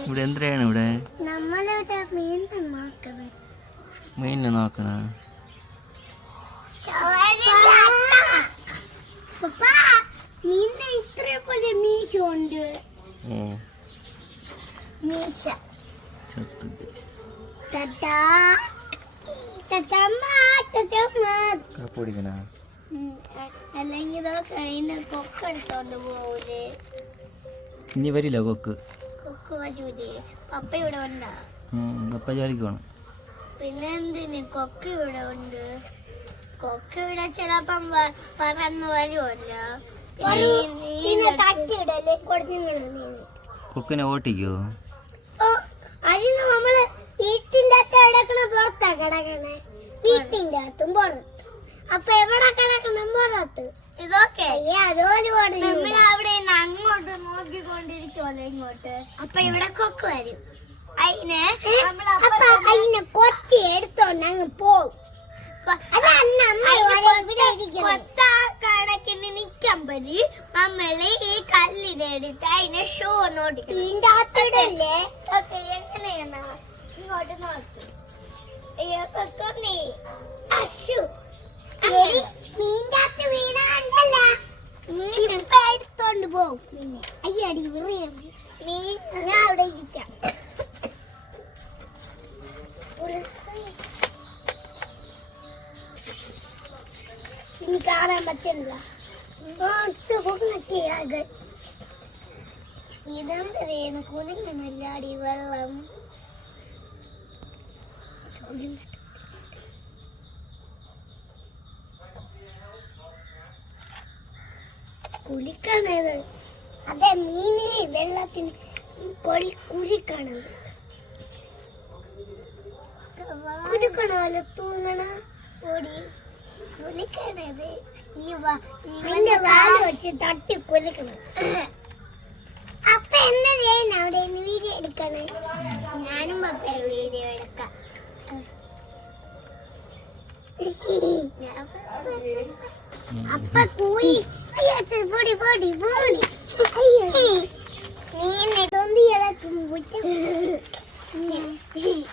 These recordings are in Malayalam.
ഇവിടെ എന്തിനാണ് ഇവിടെ? നമ്മളിവിടെ മീൻ മീനിനെ നോക്കണ. മീനിന് പോലെ മീശ. അല്ലെങ്കിൽ ഇനി വരില്ല കൊക്ക്. കൊക്ക് വരൂലേ? പപ്പ ഇവിടെ ഉണ്ടാ? ഉം, അപ്പ ജോലിക്ക് പോണം. പിന്നെ എന്തിന്? കൊക്ക് ഇവിടെ ഉണ്ട്. കൊക്ക് ഇവിടെ ചിലപ്പം പറന്ന് വരുമല്ലോ കൊക്കിനെ ഓട്ടിക്കോ? അതിന് നമ്മൾ വീട്ടിന്റെ അകത്ത് കിടക്കണ പുറത്താ കിടക്കണേ. വീട്ടിന്റെ അകത്തും പുറത്ത്. അപ്പൊ എവിടെ കിടക്കണം? പുറത്ത് ഇതൊക്കെ. അതുപോലെ നമ്മൾ അവിടെ നിന്ന് അങ്ങോട്ട് നോക്കിക്കൊണ്ടിരിക്കുമല്ലോ ഇങ്ങോട്ട്. അപ്പൊ ഇവിടെ കൊക്ക് വരും. അതിന് അപ്പൊ അതിനെ കൊത്തി എടുത്തോണ്ട് അങ്ങ് കൊത്താ കണക്കിന് നിക്കാൻ പറ്റി. നമ്മൾ ഈ കല്ലിനെടുത്ത് അതിനെ ഷോ നോട്ടില്ലേ എങ്ങനെയാണ് ഇങ്ങോട്ട് നോക്ക്. അശു മീന്റെ അകത്ത് വീണാണ്ടല്ല ഇപ്പൊ എടുത്തോണ്ട് പോകും പിന്നെ ഞാൻ അവിടെ ഇനി കാണാൻ പറ്റില്ല ഇതെന്തരേണ് കുലുങ്ങനല്ലാടി വെള്ളം. കുലിക്കണത്. അതെ മീന് വെള്ളത്തിന് കൊളി കുലിക്കണത് കുലുക്കണല്ലോ തൂങ്ങണ ഓടി കുലിക്കണത് ഈ ഇവന്റെ വാൽ വെച്ച് തട്ടി കുലിക്കണം അപ്പ എന്നെ ചെയ്യണം അവിടെ വീഡിയോ എടുക്കണേ. ഞാനും പപ്പയുടെ വീഡിയോ എടുക്കാം. അപ്പ കൂയി അയ്യോ പൊടി പൊടി പൊടി お茶。ね。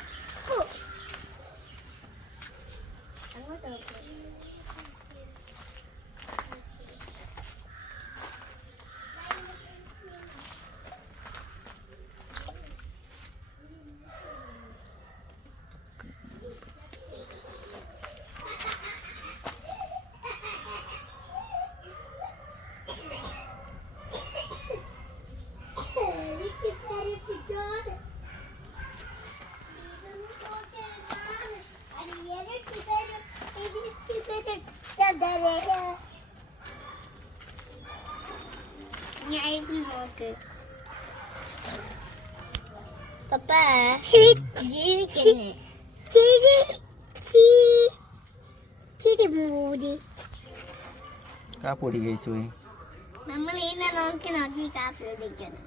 あなた。ചിരി ചിരി മൂടി കാപ്പ് കുടി കഴിച്ചു പോയി നമ്മൾ ഇതിനെ നോക്കി നോക്കി കാപ്പി കുടിക്കണം